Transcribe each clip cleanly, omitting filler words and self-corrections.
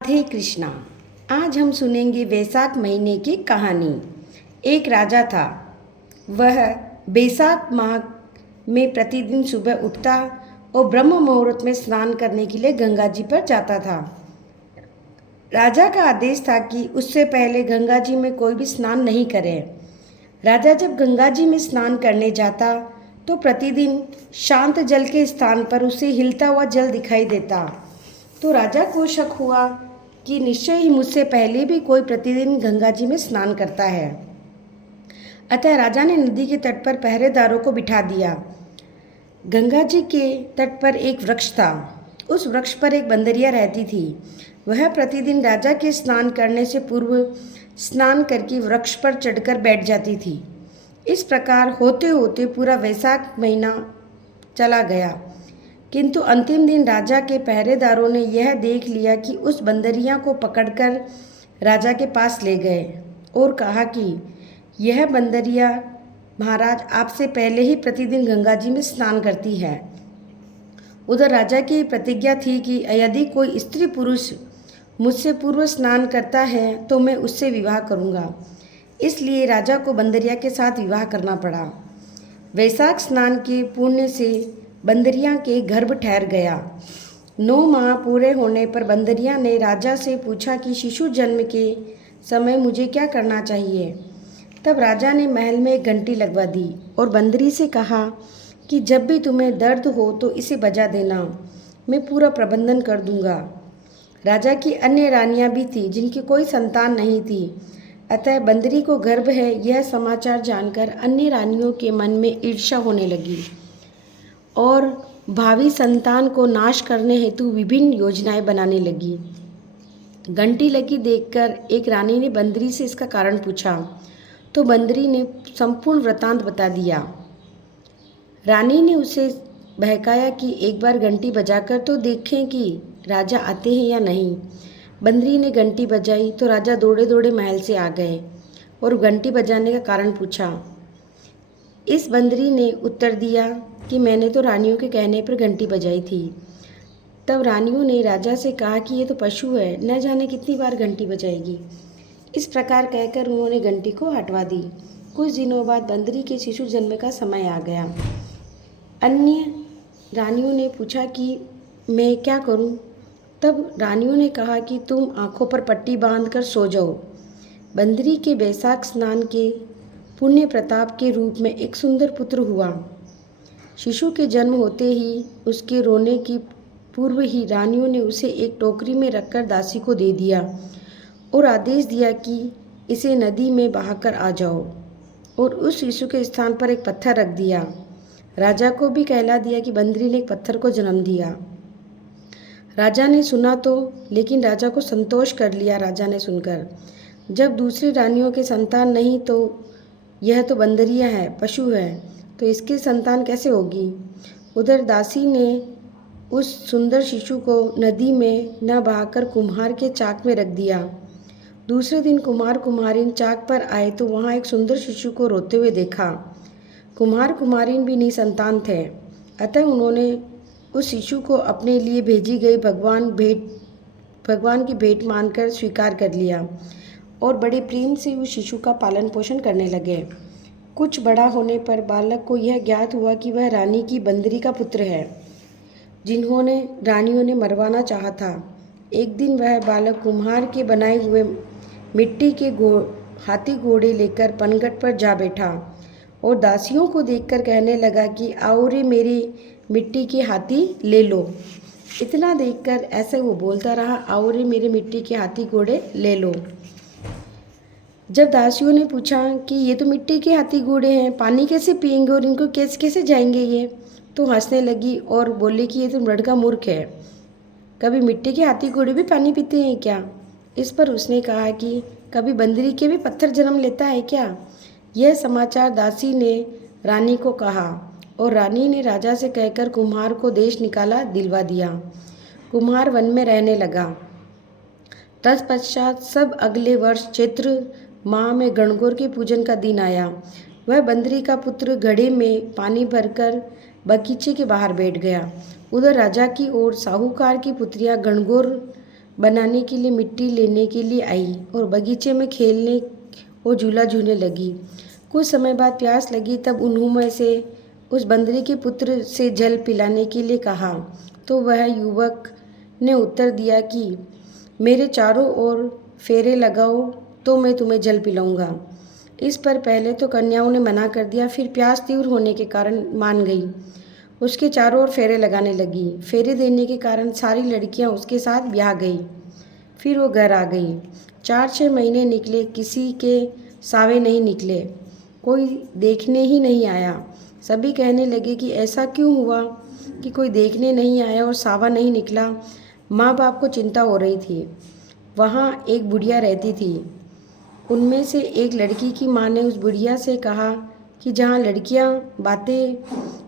राधे कृष्णा। आज हम सुनेंगे वैशाख महीने की कहानी। एक राजा था। वह बैसाख माह में प्रतिदिन सुबह उठता और ब्रह्म मुहूर्त में स्नान करने के लिए गंगा जी पर जाता था। राजा का आदेश था कि उससे पहले गंगा जी में कोई भी स्नान नहीं करे। राजा जब गंगा जी में स्नान करने जाता तो प्रतिदिन शांत जल के स्थान पर उसे हिलता हुआ जल दिखाई देता। तो राजा को शक हुआ कि निश्चय ही मुझसे पहले भी कोई प्रतिदिन गंगा जी में स्नान करता है। अतः राजा ने नदी के तट पर पहरेदारों को बिठा दिया। गंगा जी के तट पर एक वृक्ष था। उस वृक्ष पर एक बंदरिया रहती थी। वह प्रतिदिन राजा के स्नान करने से पूर्व स्नान करके वृक्ष पर चढ़कर बैठ जाती थी। इस प्रकार होते होते पूरा वैशाख महीना चला गया, किंतु अंतिम दिन राजा के पहरेदारों ने यह देख लिया कि उस बंदरिया को पकड़कर राजा के पास ले गए और कहा कि यह बंदरिया महाराज आपसे पहले ही प्रतिदिन गंगा जी में स्नान करती है। उधर राजा की प्रतिज्ञा थी कि यदि कोई स्त्री पुरुष मुझसे पूर्व स्नान करता है तो मैं उससे विवाह करूंगा। इसलिए राजा को बंदरिया के साथ विवाह करना पड़ा। वैशाख स्नान के पुण्य से बंदरिया के गर्भ ठहर गया। 9 माह पूरे होने पर बंदरिया ने राजा से पूछा कि शिशु जन्म के समय मुझे क्या करना चाहिए। तब राजा ने महल में एक घंटी लगवा दी और बंदरी से कहा कि जब भी तुम्हें दर्द हो तो इसे बजा देना, मैं पूरा प्रबंधन कर दूंगा। राजा की अन्य रानियां भी थी जिनकी कोई संतान नहीं थी, अतः बंदरी को गर्भ है यह समाचार जानकर अन्य रानियों के मन में ईर्ष्या होने लगी और भावी संतान को नाश करने हेतु विभिन्न योजनाएं बनाने लगी। घंटी लगी देखकर एक रानी ने बंदरी से इसका कारण पूछा तो बंदरी ने संपूर्ण वृतांत बता दिया। रानी ने उसे बहकाया कि एक बार घंटी बजाकर तो देखें कि राजा आते हैं या नहीं। बंदरी ने घंटी बजाई तो राजा दौड़े दौड़े महल से आ गए और घंटी बजाने का कारण पूछा। इस बंदरी ने उत्तर दिया कि मैंने तो रानियों के कहने पर घंटी बजाई थी। तब रानियों ने राजा से कहा कि ये तो पशु है, न जाने कितनी बार घंटी बजाएगी। इस प्रकार कहकर उन्होंने घंटी को हटवा दी। कुछ दिनों बाद बंदरी के शिशु जन्म का समय आ गया। अन्य रानियों ने पूछा कि मैं क्या करूं? तब रानियों ने कहा कि तुम आंखों पर पट्टी बांधकर सो जाओ। बंदरी के बैसाख स्नान के पुण्य प्रताप के रूप में एक सुंदर पुत्र हुआ। शिशु के जन्म होते ही उसके रोने की पूर्व ही रानियों ने उसे एक टोकरी में रखकर दासी को दे दिया और आदेश दिया कि इसे नदी में बहाकर आ जाओ और उस शिशु के स्थान पर एक पत्थर रख दिया। राजा को भी कहला दिया कि बंदरी ने एक पत्थर को जन्म दिया। राजा ने सुना तो, लेकिन राजा को संतोष कर लिया। राजा ने सुनकर, जब दूसरी रानियों के संतान नहीं तो यह तो बंदरिया है, पशु है, तो इसकी संतान कैसे होगी। उधर दासी ने उस सुंदर शिशु को नदी में न बहाकर कुम्हार के चाक में रख दिया। दूसरे दिन कुम्हार कुम्हारिन चाक पर आए तो वहाँ एक सुंदर शिशु को रोते हुए देखा। कुम्हार कुम्हारिन भी निसंतान थे, अतः उन्होंने उस शिशु को अपने लिए भेजी गई भगवान की भेंट मानकर स्वीकार कर लिया और बड़े प्रेम से उस शिशु का पालन पोषण करने लगे। कुछ बड़ा होने पर बालक को यह ज्ञात हुआ कि वह रानी की बंदरी का पुत्र है, जिन्होंने रानियों ने मरवाना चाहा था। एक दिन वह बालक कुम्हार के बनाए हुए मिट्टी के हाथी घोड़े लेकर पनघट पर जा बैठा और दासियों को देखकर कहने लगा कि आओ रे मेरी मिट्टी के हाथी ले लो। इतना देखकर ऐसे वो बोलता रहा, आओ रे मेरे मिट्टी के हाथी घोड़े ले लो। जब दासियों ने पूछा कि ये तो मिट्टी के हाथी घोड़े हैं, पानी कैसे पिएंगे और इनको कैसे कैसे जाएंगे ये, तो हंसने लगी और बोली कि ये तो लड़का मूर्ख है, कभी मिट्टी के हाथी घोड़े भी पानी पीते हैं क्या। इस पर उसने कहा कि कभी बंदरी के भी पत्थर जन्म लेता है क्या। यह समाचार दासी ने रानी को कहा और रानी ने राजा से कहकर कुम्हार को देश निकाला दिलवा दिया। कुम्हार वन में रहने लगा। तत्पश्चात सब अगले वर्ष चैत्र माह में गणगौर के पूजन का दिन आया। वह बंदरी का पुत्र घड़े में पानी भरकर बगीचे के बाहर बैठ गया। उधर राजा की ओर साहूकार की पुत्रियां गणगौर बनाने के लिए मिट्टी लेने के लिए आई और बगीचे में खेलने और झूला झूलने लगी। कुछ समय बाद प्यास लगी, तब उन्होंने से उस बंदरी के पुत्र से जल पिलाने के लिए कहा, तो वह युवक ने उत्तर दिया कि मेरे चारों ओर फेरे लगाओ तो मैं तुम्हें जल पिलाऊंगा। इस पर पहले तो कन्याओं ने मना कर दिया, फिर प्यास तीव्र होने के कारण मान गई। उसके चारों ओर फेरे लगाने लगी। फेरे देने के कारण सारी लड़कियां उसके साथ ब्याह गई। फिर वो घर आ गई। 4-6 महीने निकले, किसी के सावे नहीं निकले, कोई देखने ही नहीं आया। सभी कहने लगे कि ऐसा क्यों हुआ कि कोई देखने नहीं आया और सावा नहीं निकला। माँ बाप को चिंता हो रही थी। वहाँ एक बुढ़िया रहती थी। उनमें से एक लड़की की माँ ने उस बुढ़िया से कहा कि जहाँ लड़कियाँ बातें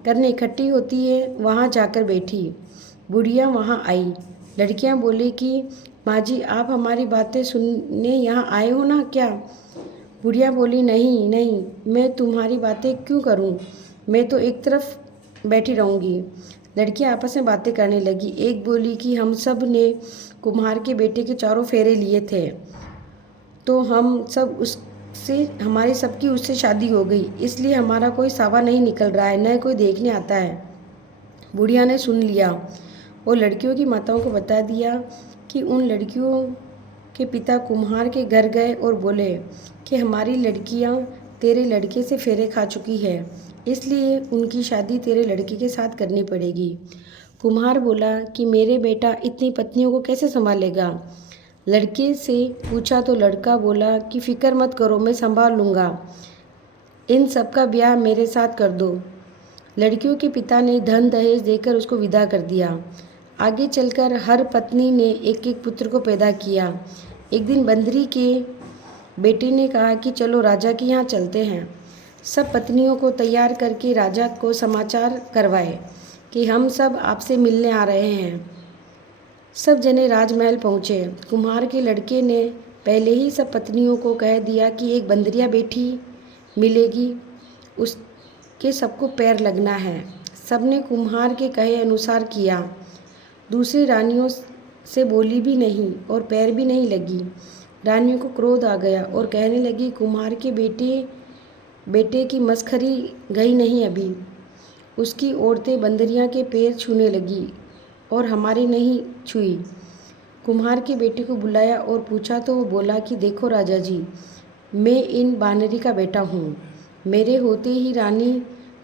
करने इकट्ठी होती है वहाँ जाकर बैठी। बुढ़िया वहाँ आई। लड़कियाँ बोली कि माँ जी, आप हमारी बातें सुनने यहाँ आए हो ना क्या? बुढ़िया बोली, नहीं नहीं, मैं तुम्हारी बातें क्यों करूँ, मैं तो एक तरफ बैठी रहूँगी। लड़कियाँ आपस में बातें करने लगी। एक बोली कि हम सब ने कुम्हार के बेटे के चारों फेरे लिए थे, तो हम सब उससे हमारी सबकी उससे शादी हो गई, इसलिए हमारा कोई सावा नहीं निकल रहा है, न कोई देखने आता है। बुढ़िया ने सुन लिया और लड़कियों की माताओं को बता दिया कि उन लड़कियों के पिता कुम्हार के घर गए और बोले कि हमारी लड़कियां तेरे लड़के से फेरे खा चुकी है, इसलिए उनकी शादी तेरे लड़के के साथ करनी पड़ेगी। कुम्हार बोला कि मेरे बेटा इतनी पत्नियों को कैसे संभालेगा। लड़के से पूछा तो लड़का बोला कि फिक्र मत करो, मैं संभाल लूँगा, इन सब का ब्याह मेरे साथ कर दो। लड़कियों के पिता ने धन दहेज देकर उसको विदा कर दिया। आगे चलकर हर पत्नी ने एक एक पुत्र को पैदा किया। एक दिन बंदरी के बेटे ने कहा कि चलो राजा के यहाँ चलते हैं। सब पत्नियों को तैयार करके राजा को समाचार करवाए कि हम सब आपसे मिलने आ रहे हैं। सब जने राजमहल पहुँचे। कुम्हार के लड़के ने पहले ही सब पत्नियों को कह दिया कि एक बंदरिया बेटी मिलेगी, उसके सबको पैर लगना है। सबने कुम्हार के कहे अनुसार किया। दूसरी रानियों से बोली भी नहीं और पैर भी नहीं लगी। रानियों को क्रोध आ गया और कहने लगी, कुम्हार के बेटे की मस्खरी गई नहीं अभी। उसकी औरतें बंदरिया के पैर छूने लगी और हमारी नहीं छुई। कुम्हार के बेटे को बुलाया और पूछा तो वो बोला कि देखो राजा जी, मैं इन बानरी का बेटा हूँ। मेरे होते ही रानी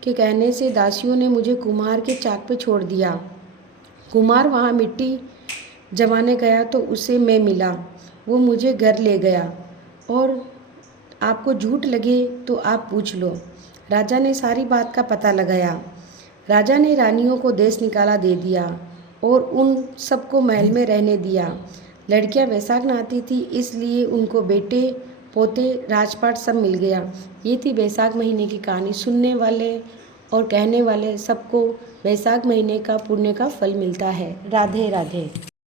के कहने से दासियों ने मुझे कुम्हार के चाक पे छोड़ दिया। कुम्हार वहाँ मिट्टी जमाने गया तो उसे मैं मिला, वो मुझे घर ले गया, और आपको झूठ लगे तो आप पूछ लो। राजा ने सारी बात का पता लगाया। राजा ने रानियों को देश निकाला दे दिया और उन सबको महल में रहने दिया। लड़कियां वैशाख नहाती थी, इसलिए उनको बेटे पोते राजपाट सब मिल गया। ये थी वैशाख महीने की कहानी। सुनने वाले और कहने वाले सबको वैशाख महीने का पुण्य का फल मिलता है। राधे राधे।